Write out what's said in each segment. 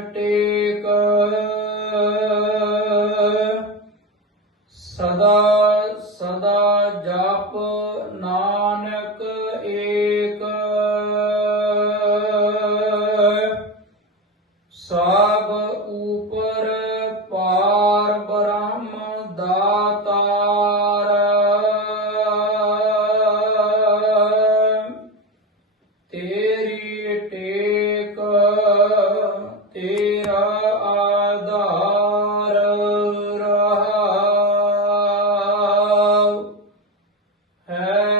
ਟੇਕ ਸਦਾ ਸਦਾ ਜਪ ਨਾਨਕ ਏਕ ਸਭ ਉਪਰ ਤੇਰਾ ਆਧਾਰ ਰਹਾਉ ਹੈ।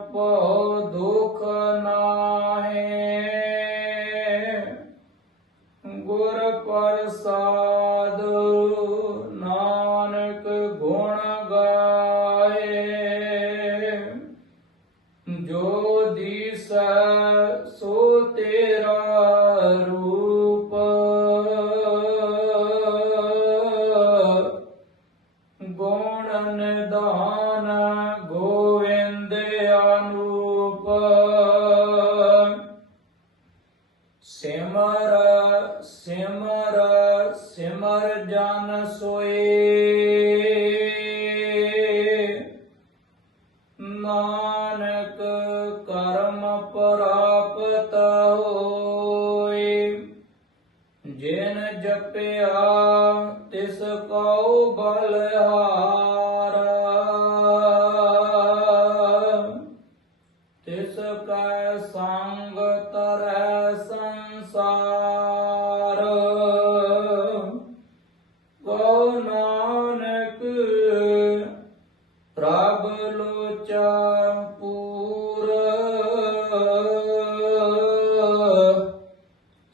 को दुख नाहे। गुर प्रसाद ਸਿਮਰ ਸਿਮਰ ਜਨ ਸੋਏ। ਨਾਨਕ ਕਰਮ ਪ੍ਰਾਪਤ ਹੋਏ। ਜਿਨ ਜਪਿਆ ਤਿਸ ਕਉ ਬਲਹਾਰ। लोचापूर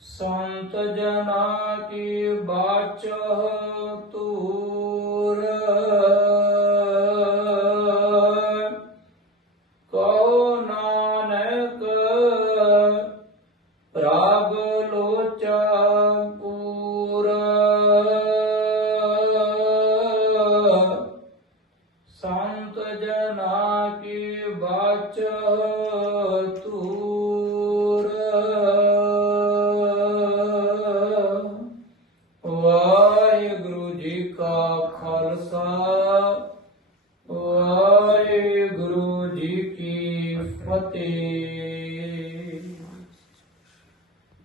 संत जना की बाचह तूर कहो नानक प्राग लोचापूर जना की बाच तूर। वाहेगुरु जी का खालसा वाहे गुरु जी की फतेह।